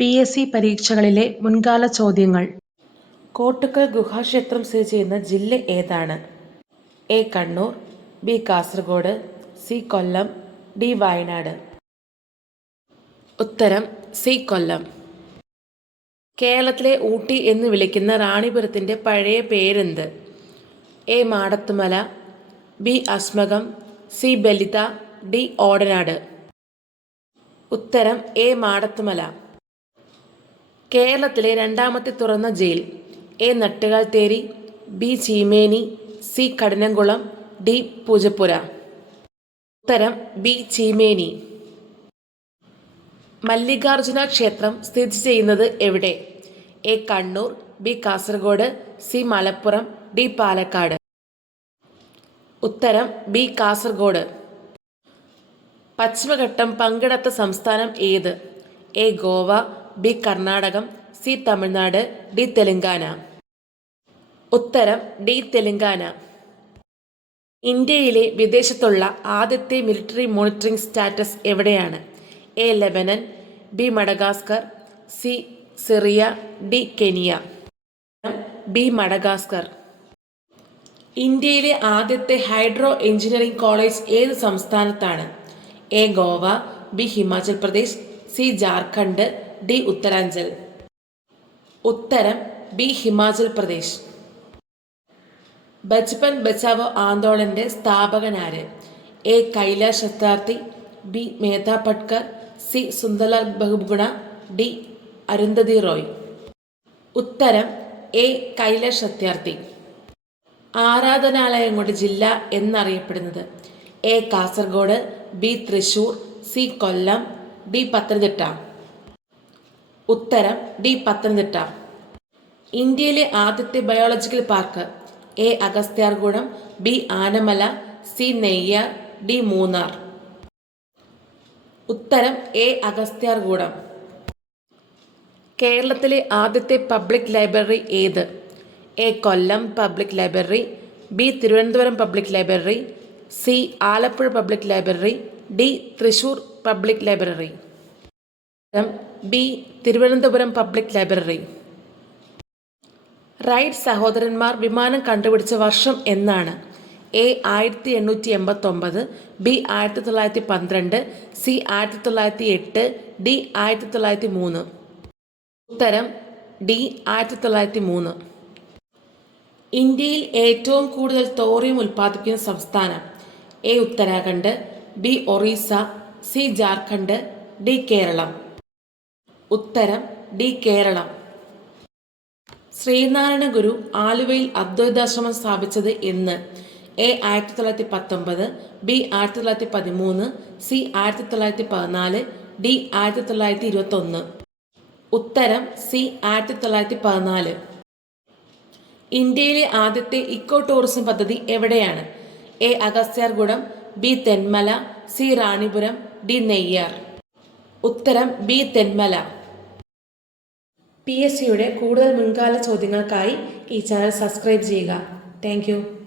PSC പരീക്ഷകളിലെ മുൻകാല ചോദ്യങ്ങൾ. കോട്ടുക്കൽ ഗുഹാക്ഷേത്രം സ്ഥിതി ചെയ്യുന്ന ജില്ല ഏതാണ്? A. Kannur, B. Kasaragod, C. Kollam, D. Wayanad. ഉത്തരം സി. കൊല്ലം. കേരളത്തിലെ ഊട്ടി എന്ന് വിളിക്കുന്ന റാണിപുരത്തിൻ്റെ പഴയ പേരെന്ത്? A. Madathumala, B. Ashmakam, C. Balitha, D. Odanad. ഉത്തരം എ. മാടത്തുമല. കേരളത്തിലെ രണ്ടാമത്തെ തുറന്ന ജയിൽ? A. Nettukaltheri, B. Cheemeni, C. Kadinamkulam, D. Poojappura. ഉത്തരം ബി. ചീമേനി. മല്ലികാർജുന ക്ഷേത്രം സ്ഥിതി ചെയ്യുന്നത് എവിടെ? A. Kannur, B. Kasaragod, C. Malappuram, D. Palakkad. ഉത്തരം ബി. കാസർഗോഡ്. പശ്ചിമഘട്ടം പങ്കിടാത്ത സംസ്ഥാനം ഏത്? A. Goa, B. Karnataka, C. Tamil Nadu, D. Telangana. ഉത്തരം ഡി. തെലങ്കാന. ഇന്ത്യയിലെ വിദേശത്തുള്ള ആദ്യത്തെ മിലിറ്ററി മോണിറ്ററിംഗ് സ്റ്റാറ്റസ് എവിടെയാണ്? A. Lebanon, B. Madagascar, C. Syria, D. Kenya. B. Madagascar. ഇന്ത്യയിലെ ആദ്യത്തെ ഹൈഡ്രോ എഞ്ചിനീയറിംഗ് കോളേജ് ഏത് സംസ്ഥാനത്താണ്? A. Goa, B. Himachal Pradesh, C. Jharkhand, D. Uttaranchal. ഉത്തരം ബി. ഹിമാചൽ പ്രദേശ്. ബച്പൻ ബച്ചാവോ ആന്തോളന്റെ സ്ഥാപകനാര്? A. Kailash Satyarthi, B. Medha Patkar, C. Sunderlal Bahuguna, D. Arundhati Roy. ഉത്തരം എ. കൈലാഷ് സത്യാർത്ഥി. ആരാധനാലയങ്ങളുടെ ജില്ല എന്നറിയപ്പെടുന്നത്? A. Kasaragod, B. Thrissur, C. Kollam, D. Pathanamthitta. ഉത്തരം ഡി. പത്തനംതിട്ട. ഇന്ത്യയിലെ ആദ്യത്തെ biological park? A. Agasthyarkoodam, B. Anamala, C. Neyyar, D. Munnar. ഉത്തരം എ. അഗസ്ത്യാർകൂടം. കേരളത്തിലെ ആദ്യത്തെ പബ്ലിക് ലൈബ്രറി ഏത്? A. Kollam public library, B. Thiruvananthapuram public library, C. Alappuzha public library, D. Thrissur public library. B. Thiruvananthapuram public library. Wright സഹോദരന്മാർ വിമാനം കണ്ടുപിടിച്ച വർഷം എന്നാണ്? എ. 1889, ബി. 1912, സി. 1908, ഡി. 1903. ഉത്തരം ഡി. 1903. ഇന്ത്യയിൽ ഏറ്റവും കൂടുതൽ തോറിയം ഉൽപ്പാദിപ്പിക്കുന്ന സംസ്ഥാനം? A. Uttarakhand, B. Orissa, C. Jharkhand, D. Kerala. ഉത്തരം ഡി. കേരളം. ശ്രീനാരായണ ഗുരു ആലുവയിൽ അദ്വൈതാശ്രമം സ്ഥാപിച്ചത് എന്ന്? എ. 1919, ബി. 1913, സി. 1914, ഡി. 1921. ഉത്തരം സി. 1914. ഇന്ത്യയിലെ ആദ്യത്തെ ഇക്കോ ടൂറിസം പദ്ധതി എവിടെയാണ്? A. Agasthyarkoodam, B. Thenmala, C. Ranipuram, D. Neyyar. ഉത്തരം ബി. തെന്മല. PSCയുടെ കൂടുതൽ മുൻകാല ചോദ്യങ്ങൾക്കായി ഈ ചാനൽ സബ്സ്ക്രൈബ് ചെയ്യുക. Thank you.